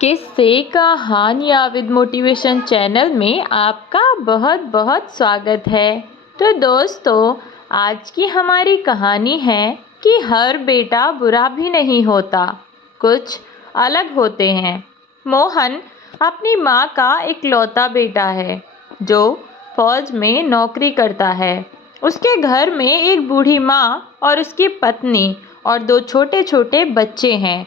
किस्से कहानियाँ with motivation channel में आपका बहुत बहुत स्वागत है। तो दोस्तों, आज की हमारी कहानी है कि हर बेटा बुरा भी नहीं होता, कुछ अलग होते हैं। मोहन अपनी माँ का इकलौता बेटा है जो फौज में नौकरी करता है। उसके घर में एक बूढ़ी माँ और उसकी पत्नी और दो छोटे छोटे बच्चे हैं।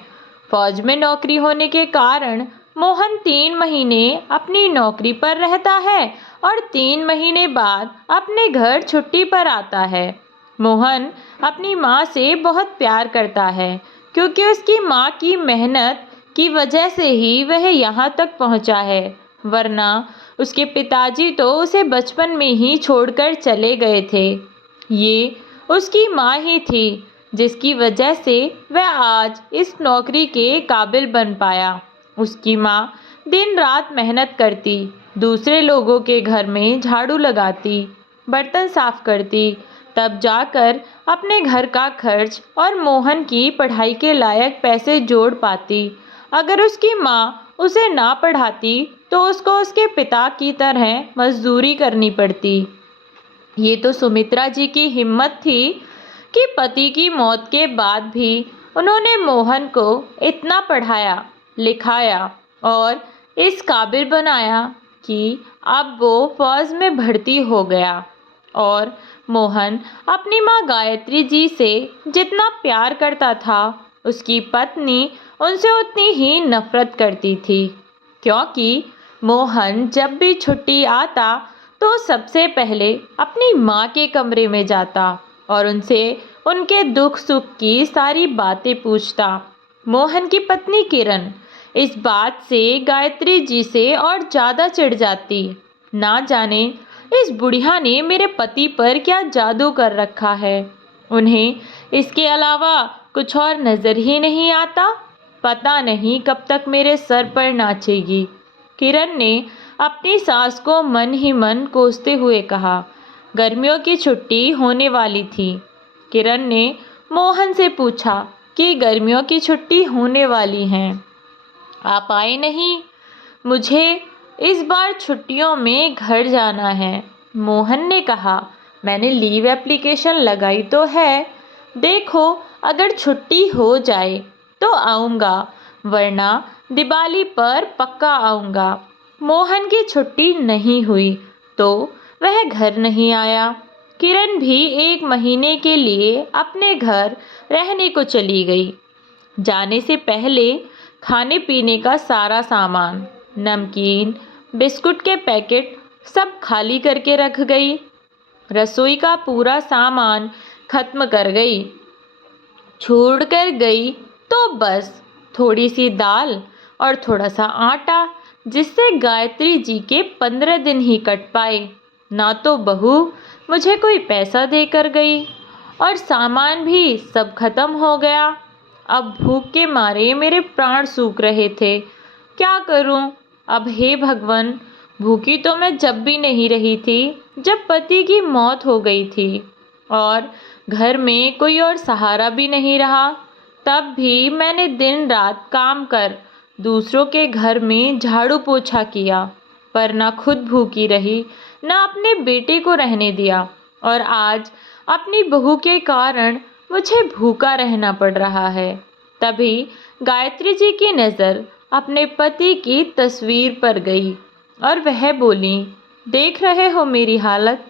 फौज में नौकरी होने के कारण मोहन 3 महीने अपनी नौकरी पर रहता है और 3 महीने बाद अपने घर छुट्टी पर आता है। मोहन अपनी माँ से बहुत प्यार करता है क्योंकि उसकी माँ की मेहनत की वजह से ही वह यहाँ तक पहुँचा है, वरना उसके पिताजी तो उसे बचपन में ही छोड़कर चले गए थे। ये उसकी माँ ही थी जिसकी वजह से वह आज इस नौकरी के काबिल बन पाया। उसकी माँ दिन रात मेहनत करती, दूसरे लोगों के घर में झाड़ू लगाती, बर्तन साफ करती, तब जाकर अपने घर का खर्च और मोहन की पढ़ाई के लायक पैसे जोड़ पाती। अगर उसकी माँ उसे ना पढ़ाती तो उसको उसके पिता की तरह मजदूरी करनी पड़ती। ये तो सुमित्रा जी की हिम्मत थी कि पति की मौत के बाद भी उन्होंने मोहन को इतना पढ़ाया लिखाया और इस काबिल बनाया कि अब वो फौज में भर्ती हो गया। और मोहन अपनी माँ गायत्री जी से जितना प्यार करता था, उसकी पत्नी उनसे उतनी ही नफरत करती थी, क्योंकि मोहन जब भी छुट्टी आता तो सबसे पहले अपनी माँ के कमरे में जाता और उनसे उनके दुख सुख की सारी बातें पूछता। मोहन की पत्नी किरण इस बात से गायत्री जी से और ज़्यादा चिढ़ जाती। ना जाने इस बुढ़िया ने मेरे पति पर क्या जादू कर रखा है, उन्हें इसके अलावा कुछ और नज़र ही नहीं आता। पता नहीं कब तक मेरे सर पर नाचेगी। किरण ने अपनी सास को मन ही मन कोसते हुए कहा। गर्मियों की छुट्टी होने वाली थी। किरण ने मोहन से पूछा कि गर्मियों की छुट्टी होने वाली हैं, आप आए नहीं? मुझे इस बार छुट्टियों में घर जाना है। मोहन ने कहा, मैंने लीव एप्लीकेशन लगाई तो है, देखो अगर छुट्टी हो जाए तो आऊँगा, वरना दिवाली पर पक्का आऊँगा। मोहन की छुट्टी नहीं हुई तो वह घर नहीं आया। किरण भी 1 महीने के लिए अपने घर रहने को चली गई। जाने से पहले खाने पीने का सारा सामान, नमकीन, बिस्कुट के पैकेट सब खाली करके रख गई। रसोई का पूरा सामान खत्म कर गई। छोड़ कर गई तो बस थोड़ी सी दाल और थोड़ा सा आटा, जिससे गायत्री जी के 15 दिन ही कट पाए। ना तो बहू मुझे कोई पैसा देकर गई और सामान भी सब खत्म हो गया। अब भूख के मारे मेरे प्राण सूख रहे थे, क्या करूं? अब हे भगवान, भूखी तो मैं जब भी नहीं रही थी जब पति की मौत हो गई थी और घर में कोई और सहारा भी नहीं रहा। तब भी मैंने दिन रात काम कर दूसरों के घर में झाड़ू पोछा किया, पर ना खुद भूखी रही, ना अपने बेटे को रहने दिया, और आज अपनी बहू के कारण मुझे भूखा रहना पड़ रहा है। तभी गायत्री जी की नज़र अपने पति की तस्वीर पर गई और वह बोली, देख रहे हो मेरी हालत,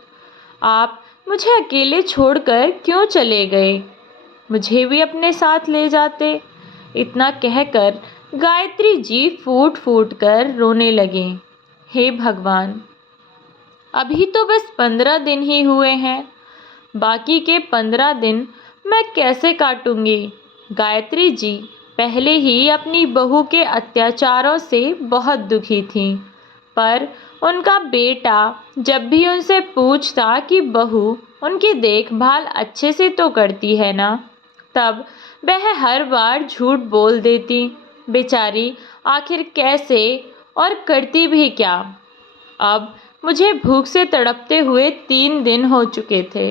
आप मुझे अकेले छोड़कर क्यों चले गए? मुझे भी अपने साथ ले जाते। इतना कहकर गायत्री जी फूट फूट कर रोने लगे। हे भगवान, अभी तो बस 15 दिन ही हुए हैं, बाकी के 15 दिन मैं कैसे काटूंगी? गायत्री जी पहले ही अपनी बहू के अत्याचारों से बहुत दुखी थीं, पर उनका बेटा जब भी उनसे पूछता कि बहू उनकी देखभाल अच्छे से तो करती है ना, तब वह हर बार झूठ बोल देती। बेचारी आखिर कैसे और करती भी क्या? अब मुझे भूख से तड़पते हुए 3 दिन हो चुके थे।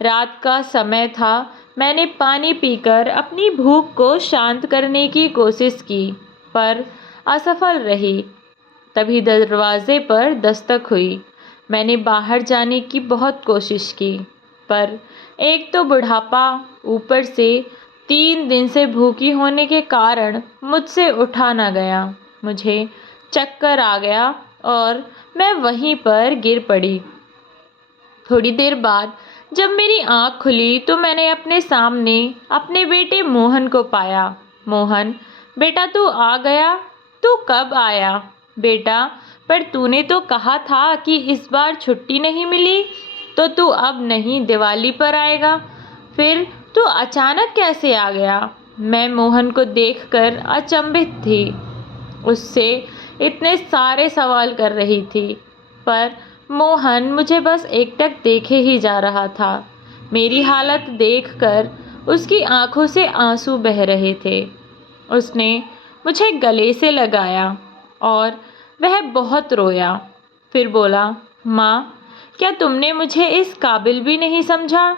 रात का समय था। मैंने पानी पीकर अपनी भूख को शांत करने की कोशिश की, पर असफल रही। तभी दरवाजे पर दस्तक हुई। मैंने बाहर जाने की बहुत कोशिश की, पर एक तो बुढ़ापा, ऊपर से 3 दिन से भूखी होने के कारण मुझसे उठा न गया। मुझे चक्कर आ गया और मैं वहीं पर गिर पड़ी। थोड़ी देर बाद जब मेरी आँख खुली तो मैंने अपने सामने अपने बेटे मोहन को पाया। मोहन, बेटा तू आ गया? तू कब आया बेटा? पर तूने तो कहा था कि इस बार छुट्टी नहीं मिली, तो तू अब नहीं दिवाली पर आएगा, फिर तू अचानक कैसे आ गया? मैं मोहन को देखकर अचंभित थी। उससे इतने सारे सवाल कर रही थी, पर मोहन मुझे बस एकटक देखे ही जा रहा था। मेरी हालत देखकर उसकी आंखों से आंसू बह रहे थे। उसने मुझे गले से लगाया और वह बहुत रोया। फिर बोला, माँ, क्या तुमने मुझे इस काबिल भी नहीं समझा?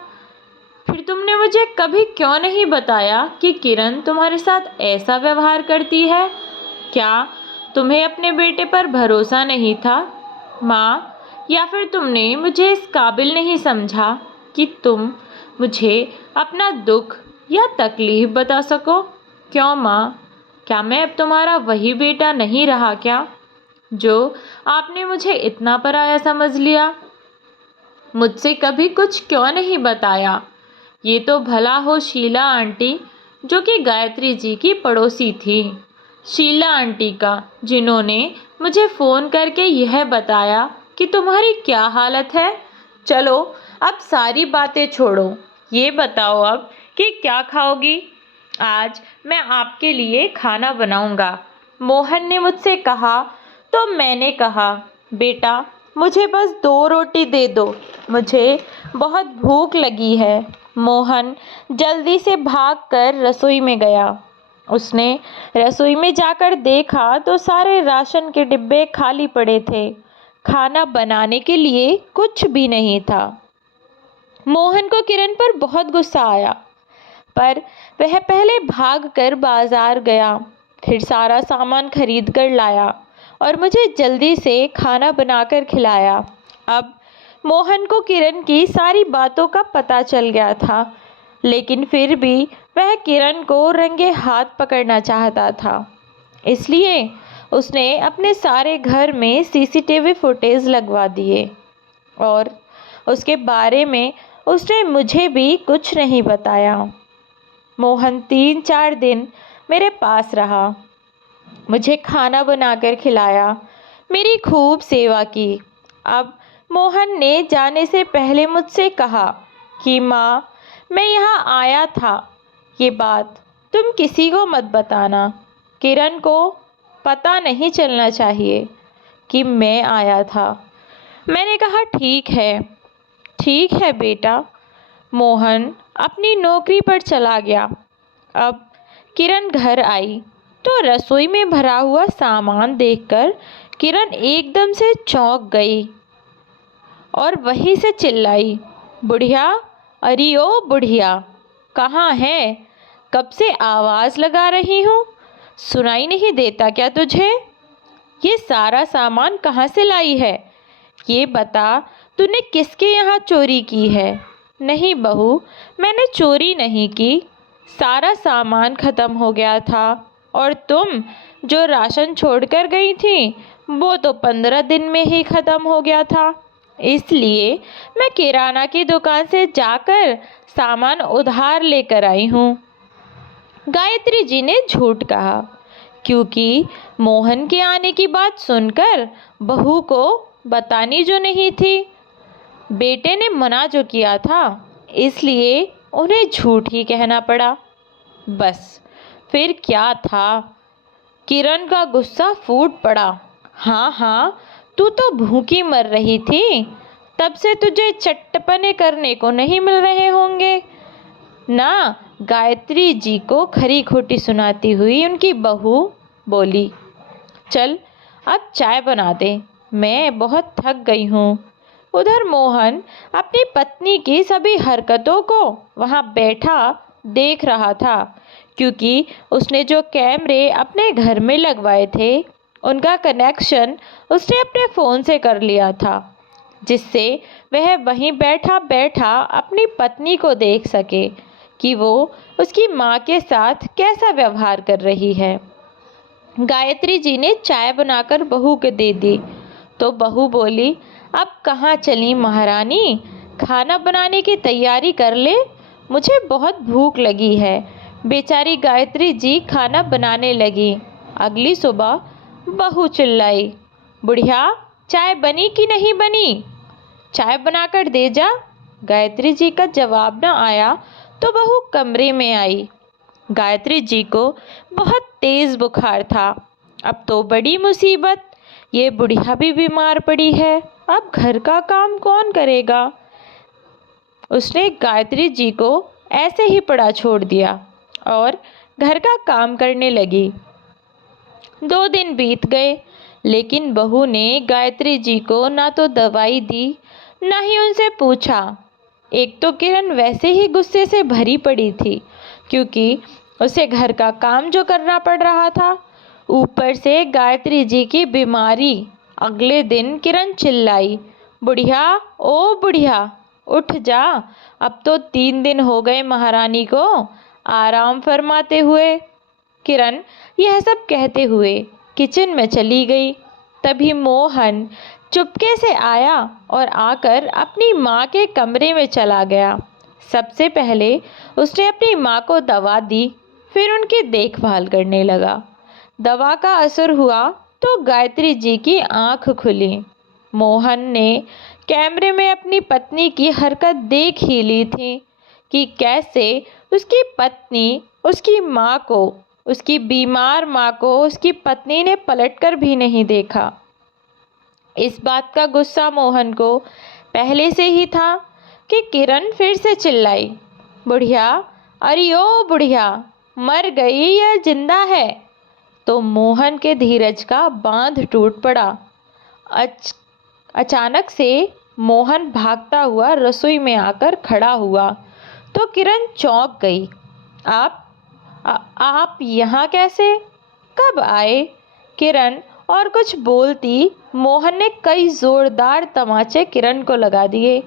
फिर तुमने मुझे कभी क्यों नहीं बताया कि किरण तुम्हारे साथ ऐसा व्यवहार करती है? क्या तुम्हें अपने बेटे पर भरोसा नहीं था, माँ? या फिर तुमने मुझे इस काबिल नहीं समझा कि तुम मुझे अपना दुख या तकलीफ बता सको? क्यों माँ? क्या मैं अब तुम्हारा वही बेटा नहीं रहा क्या, जो आपने मुझे इतना पराया समझ लिया? मुझसे कभी कुछ क्यों नहीं बताया? ये तो भला हो शीला आंटी, जो कि गायत्री जी की पड़ोसी थी। शीला आंटी का, जिन्होंने मुझे फ़ोन करके यह बताया कि तुम्हारी क्या हालत है। चलो अब सारी बातें छोड़ो, ये बताओ अब कि क्या खाओगी? आज मैं आपके लिए खाना बनाऊंगा, मोहन ने मुझसे कहा। तो मैंने कहा, बेटा मुझे बस 2 रोटी दे दो, मुझे बहुत भूख लगी है। मोहन जल्दी से भागकर रसोई में गया। उसने रसोई में जाकर देखा तो सारे राशन के डिब्बे खाली पड़े थे। खाना बनाने के लिए कुछ भी नहीं था। मोहन को किरण पर बहुत गुस्सा आया, पर वह पहले भागकर बाजार गया, फिर सारा सामान खरीद कर लाया और मुझे जल्दी से खाना बनाकर खिलाया। अब मोहन को किरण की सारी बातों का पता चल गया था, लेकिन फिर भी वह किरण को रंगे हाथ पकड़ना चाहता था। इसलिए उसने अपने सारे घर में सीसीटीवी फुटेज लगवा दिए और उसके बारे में उसने मुझे भी कुछ नहीं बताया। मोहन 3-4 दिन मेरे पास रहा, मुझे खाना बनाकर खिलाया, मेरी खूब सेवा की। अब मोहन ने जाने से पहले मुझसे कहा कि माँ, मैं यहाँ आया था, ये बात तुम किसी को मत बताना। किरण को पता नहीं चलना चाहिए कि मैं आया था। मैंने कहा, ठीक है बेटा। मोहन अपनी नौकरी पर चला गया। अब किरण घर आई तो रसोई में भरा हुआ सामान देखकर किरण एकदम से चौंक गई और वहीं से चिल्लाई, बुढ़िया, अरे ओ बुढ़िया, कहाँ है? कब से आवाज़ लगा रही हूँ, सुनाई नहीं देता क्या तुझे? ये सारा सामान कहाँ से लाई है? ये बता, तूने किसके यहाँ चोरी की है? नहीं बहू, मैंने चोरी नहीं की, सारा सामान ख़त्म हो गया था और तुम जो राशन छोड़कर गई थी वो तो 15 दिन में ही ख़त्म हो गया था, इसलिए मैं किराना की दुकान से जाकर सामान उधार लेकर आई हूँ। गायत्री जी ने झूठ कहा, क्योंकि मोहन के आने की बात सुनकर बहू को बतानी जो नहीं थी। बेटे ने मना जो किया था, इसलिए उन्हें झूठ ही कहना पड़ा। बस फिर क्या था? किरण का गुस्सा फूट पड़ा। हाँ, तू तो भूखी मर रही थी, तब से तुझे चट्टपने करने को नहीं मिल रहे होंगे ना। गायत्री जी को खरी खोटी सुनाती हुई उनकी बहू बोली, चल अब चाय बना दे, मैं बहुत थक गई हूँ। उधर मोहन अपनी पत्नी की सभी हरकतों को वहाँ बैठा देख रहा था, क्योंकि उसने जो कैमरे अपने घर में लगवाए थे उनका कनेक्शन उसने अपने फ़ोन से कर लिया था, जिससे वह वहीं बैठा बैठा अपनी पत्नी को देख सके कि वो उसकी माँ के साथ कैसा व्यवहार कर रही है। गायत्री जी ने चाय बनाकर बहू को दे दी तो बहू बोली, अब कहाँ चली महारानी, खाना बनाने की तैयारी कर ले, मुझे बहुत भूख लगी है। बेचारी गायत्री जी खाना बनाने लगी। अगली सुबह बहू चिल्लाई, बुढ़िया चाय बनी कि नहीं बनी, चाय बनाकर दे जा। गायत्री जी का जवाब न आया तो बहू कमरे में आई। गायत्री जी को बहुत तेज़ बुखार था। अब तो बड़ी मुसीबत, ये बुढ़िया भी बीमार पड़ी है, अब घर का काम कौन करेगा। उसने गायत्री जी को ऐसे ही पड़ा छोड़ दिया और घर का काम करने लगी। 2 दिन बीत गए, लेकिन बहू ने गायत्री जी को ना तो दवाई दी, ना ही उनसे पूछा। एक तो किरण वैसे ही गुस्से से भरी पड़ी थी, क्योंकि उसे घर का काम जो करना पड़ रहा था, ऊपर से गायत्री जी की बीमारी। अगले दिन किरण चिल्लाई, बुढ़िया ओ बुढ़िया उठ जा, अब तो 3 दिन हो गए महारानी को आराम फरमाते हुए। किरण यह सब कहते हुए किचन में चली गई। तभी मोहन चुपके से आया और आकर अपनी माँ के कमरे में चला गया। सबसे पहले उसने अपनी माँ को दवा दी, फिर उनकी देखभाल करने लगा। दवा का असर हुआ तो गायत्री जी की आंख खुली। मोहन ने कैमरे में अपनी पत्नी की हरकत देख ही ली थी कि कैसे उसकी पत्नी उसकी माँ को, उसकी बीमार माँ को उसकी पत्नी ने पलटकर भी नहीं देखा। इस बात का गुस्सा मोहन को पहले से ही था कि किरण फिर से चिल्लाई, बुढ़िया अरे ओ बुढ़िया, मर गई या जिंदा है। तो मोहन के धीरज का बांध टूट पड़ा। अचानक से मोहन भागता हुआ रसोई में आकर खड़ा हुआ तो किरण चौंक गई। आप यहाँ कैसे, कब आए। किरण और कुछ बोलती, मोहन ने कई जोरदार तमाचे किरण को लगा दिए।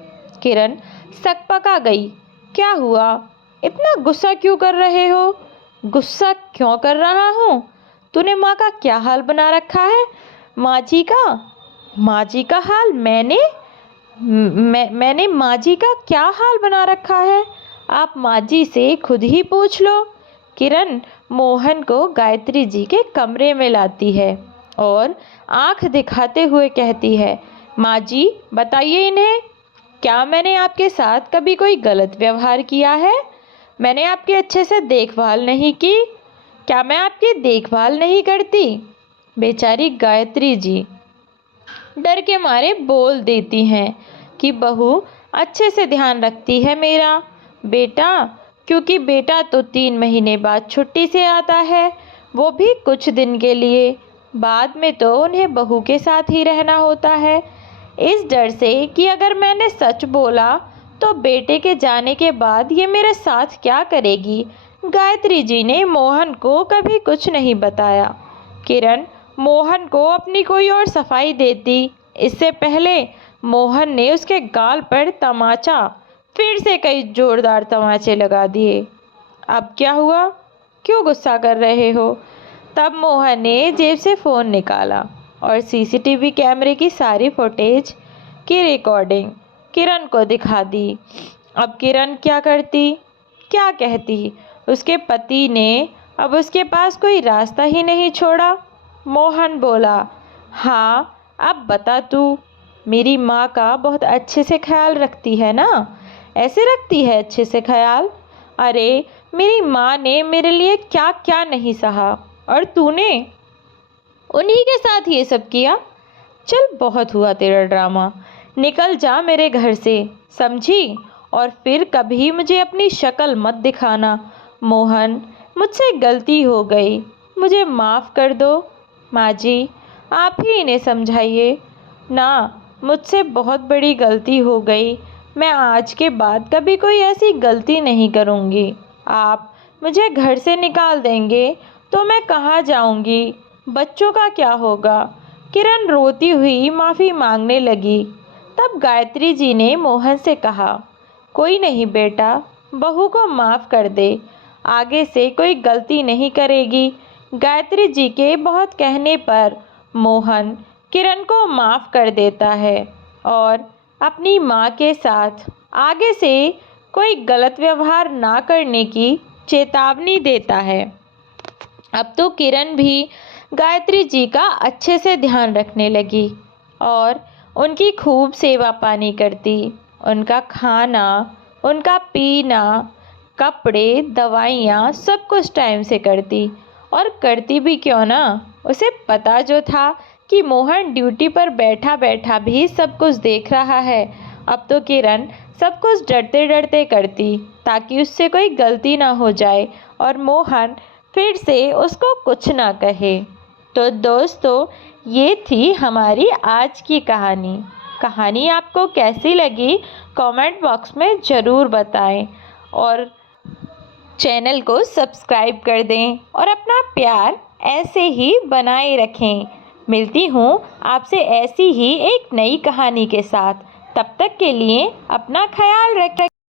किरण सकपका गई। क्या हुआ, इतना गुस्सा क्यों कर रहे हो। गुस्सा क्यों कर रहा हूँ, तूने माँ का क्या हाल बना रखा है। माँ जी का हाल मैंने माँ जी का क्या हाल बना रखा है, आप माँ जी से खुद ही पूछ लो। किरण मोहन को गायत्री जी के कमरे में लाती है और आंख दिखाते हुए कहती है, माँ जी बताइए इन्हें, क्या मैंने आपके साथ कभी कोई गलत व्यवहार किया है। मैंने आपकी अच्छे से देखभाल नहीं की, क्या मैं आपकी देखभाल नहीं करती। बेचारी गायत्री जी डर के मारे बोल देती हैं कि बहू अच्छे से ध्यान रखती है मेरा बेटा, क्योंकि बेटा तो 3 महीने बाद छुट्टी से आता है, वो भी कुछ दिन के लिए, बाद में तो उन्हें बहू के साथ ही रहना होता है। इस डर से कि अगर मैंने सच बोला तो बेटे के जाने के बाद ये मेरे साथ क्या करेगी, गायत्री जी ने मोहन को कभी कुछ नहीं बताया। किरण मोहन को अपनी कोई और सफाई देती, इससे पहले मोहन ने उसके गाल पर तमाचा, फिर से कई जोरदार तमाचे लगा दिए। अब क्या हुआ, क्यों गुस्सा कर रहे हो। तब मोहन ने जेब से फ़ोन निकाला और सीसीटीवी कैमरे की सारी फुटेज की रिकॉर्डिंग किरण को दिखा दी। अब किरण क्या करती, क्या कहती। उसके पति ने अब उसके पास कोई रास्ता ही नहीं छोड़ा। मोहन बोला, हाँ अब बता तू, मेरी माँ का बहुत अच्छे से ख्याल रखती है ना। ऐसे रखती है अच्छे से ख्याल, अरे मेरी माँ ने मेरे लिए क्या क्या नहीं सहा, और तूने उन्हीं के साथ ये सब किया। चल बहुत हुआ तेरा ड्रामा, निकल जा मेरे घर से, समझी, और फिर कभी मुझे अपनी शक्ल मत दिखाना। मोहन मुझसे गलती हो गई, मुझे माफ़ कर दो। माँ जी आप ही इन्हें समझाइए ना, मुझसे बहुत बड़ी गलती हो गई, मैं आज के बाद कभी कोई ऐसी गलती नहीं करूँगी। आप मुझे घर से निकाल देंगे तो मैं कहाँ जाऊँगी? बच्चों का क्या होगा? किरण रोती हुई माफ़ी मांगने लगी। तब गायत्री जी ने मोहन से कहा, कोई नहीं बेटा, बहू को माफ़ कर दे, आगे से कोई गलती नहीं करेगी। गायत्री जी के बहुत कहने पर मोहन किरण को माफ़ कर देता है और अपनी माँ के साथ आगे से कोई गलत व्यवहार ना करने की चेतावनी देता है। अब तो किरण भी गायत्री जी का अच्छे से ध्यान रखने लगी और उनकी खूब सेवा पानी करती। उनका खाना, उनका पीना, कपड़े, दवाइयाँ सब कुछ टाइम से करती। और करती भी क्यों ना, उसे पता जो था कि मोहन ड्यूटी पर बैठा बैठा भी सब कुछ देख रहा है। अब तो किरण सब कुछ डरते डरते करती ताकि उससे कोई गलती ना हो जाए और मोहन फिर से उसको कुछ ना कहे। तो दोस्तों, ये थी हमारी आज की कहानी। कहानी आपको कैसी लगी कमेंट बॉक्स में ज़रूर बताएं और चैनल को सब्सक्राइब कर दें और अपना प्यार ऐसे ही बनाए रखें। मिलती हूँ आपसे ऐसी ही एक नई कहानी के साथ। तब तक के लिए अपना ख्याल रखें।